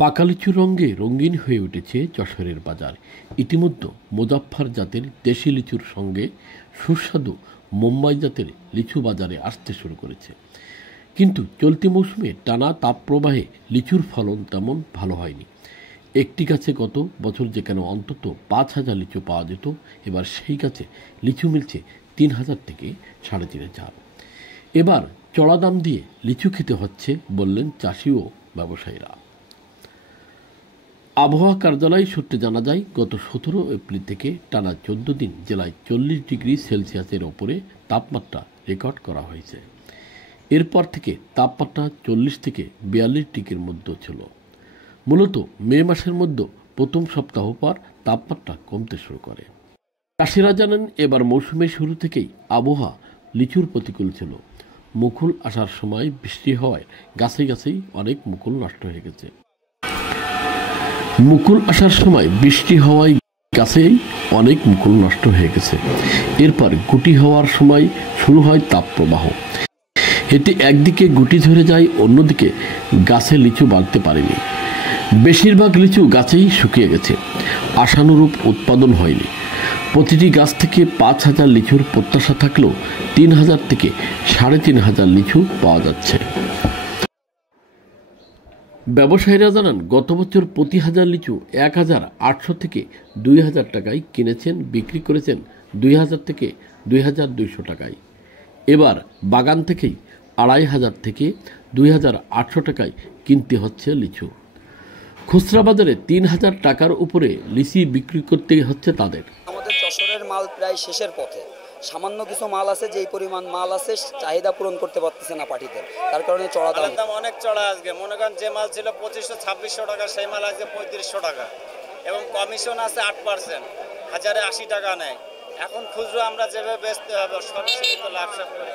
পাকা লিচুর রঙে রঙিন হয়ে উঠেছে যশোরের বাজার। ইতিমধ্যে মোজাফফর জাতের দেশি লিচুর সঙ্গে সুস্বাদু মুম্বাই জাতের লিচু বাজারে আসতে শুরু করেছে। কিন্তু চলতি মৌসুমে টানা তাপপ্রবাহে লিচুর ফলন তেমন ভালো হয়নি। একটি গাছে গত বছর যেখানে অন্তত 5,000 লিচু পাওয়া যেত, এবার সেই গাছে লিচু মিলছে 3,000 থেকে 3,500। এবার চড়া দাম দিয়ে লিচু খেতে হচ্ছে বললেন চাষি ও ব্যবসায়ীরা। আবহাওয়া কার্যালয় সূত্রে জানা যায়, গত 17 এপ্রিল থেকে টানা 14 দিন জেলায় 40 ডিগ্রি সেলসিয়াসের ওপরে তাপমাত্রা রেকর্ড করা হয়েছে। এরপর থেকে তাপমাত্রা 40 থেকে 42 ডিগ্রির মধ্যে ছিল। মূলত মে মাসের মধ্যে প্রথম সপ্তাহ পর তাপমাত্রা কমতে শুরু করে। চাষিরা জানেন, এবার মৌসুমের শুরু থেকেই আবহাওয়া লিচুর প্রতিকূল ছিল। মুকুল আসার সময় বৃষ্টি হওয়ায় গাছেই অনেক মুকুল নষ্ট হয়ে গেছে। এরপর গুটি হওয়ার সময় শুরু হয় তাপপ্রবাহ। এতে একদিকে গুটি ঝরে যায়, অন্যদিকে গাছে লিচু বাড়তে পারেনি। বেশিরভাগ লিচু গাছেই শুকিয়ে গেছে, আশানুরূপ উৎপাদন হয়নি। প্রতিটি গাছ থেকে 5,000 লিচুর প্রত্যাশা থাকলেও 3,000 থেকে 3,500 লিচু পাওয়া যাচ্ছে। ব্যবসায়ীরা জানান, গত বছর প্রতি হাজার লিচু 1,800 থেকে 2,000 টাকায় কিনেছেন, বিক্রি করেছেন 2,000 থেকে 2,200 টাকায়। এবার বাগান থেকেই 2,500 থেকে 2,800 টাকায় কিনতে হচ্ছে লিচু। খুচরা বাজারে 3,000 টাকার উপরে লিচি বিক্রি করতে হচ্ছে তাদের। আমাদের যশোরের মাল প্রায় শেষের পথে। সামান্য কিছু মাল আছে, যেই পরিমাণ মাল আছে চাহিদা পূরণ করতে পারতেছে না পার্টিদের, তার কারণে চড়া দাম অনেক চড়া। আজকে মনে করেন যে মাল ছিল 2,500-2,600 টাকা, সেই মাল আজকে 3,500 টাকা এবং কমিশন আছে 8%, 1,080 টাকা নেয়। এখন খুচরো আমরা যেভাবে বেচতে হবে সরাসরি তো লাভ করি।